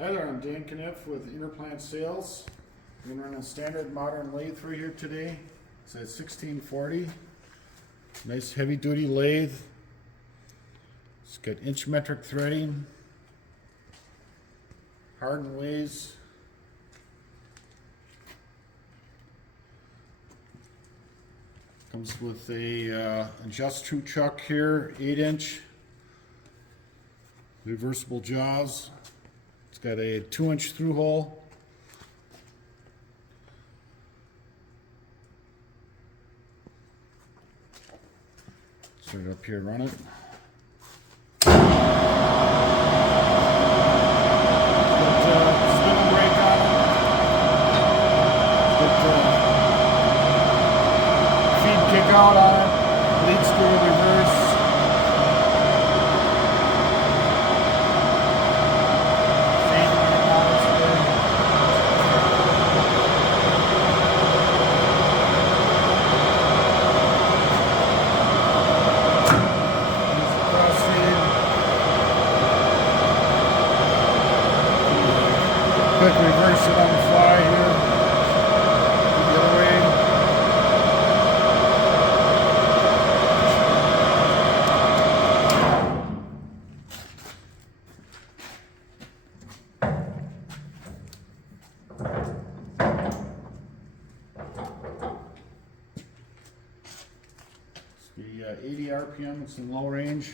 Hi there, I'm Dan Kniff with Interplant Sales. We're going to run a standard modern lathe for you today. It's at 1640. Nice heavy duty lathe. It's got inch metric threading, hardened ways. Comes with a adjust true chuck here, 8-inch reversible jaws. It's got a 2-inch through hole. Start it up here and run it. Spindle brake on it. Feed kick out on it. Lead screw reverse. Quick reverse it on the fly here. The other way. It's the 80 RPM, it's in low range.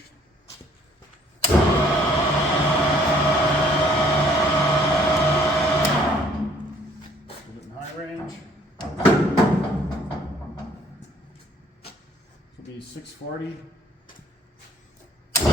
Range. This will be 640. This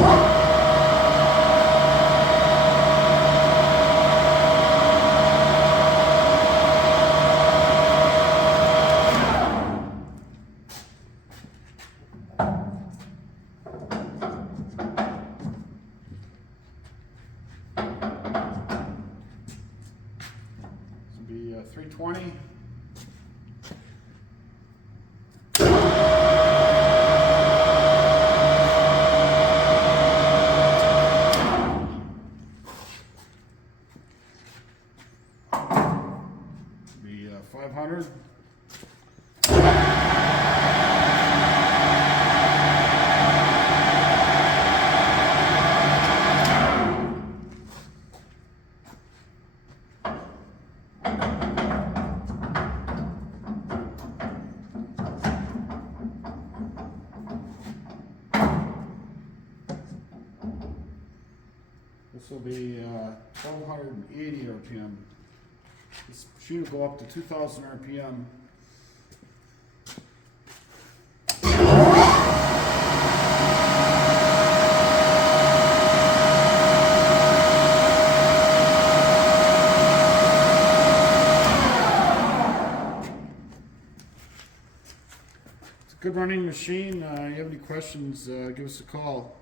will be 320. Be 500. This will be 1280 RPM. This machine will go up to 2000 RPM. It's a good running machine. You have any questions, give us a call.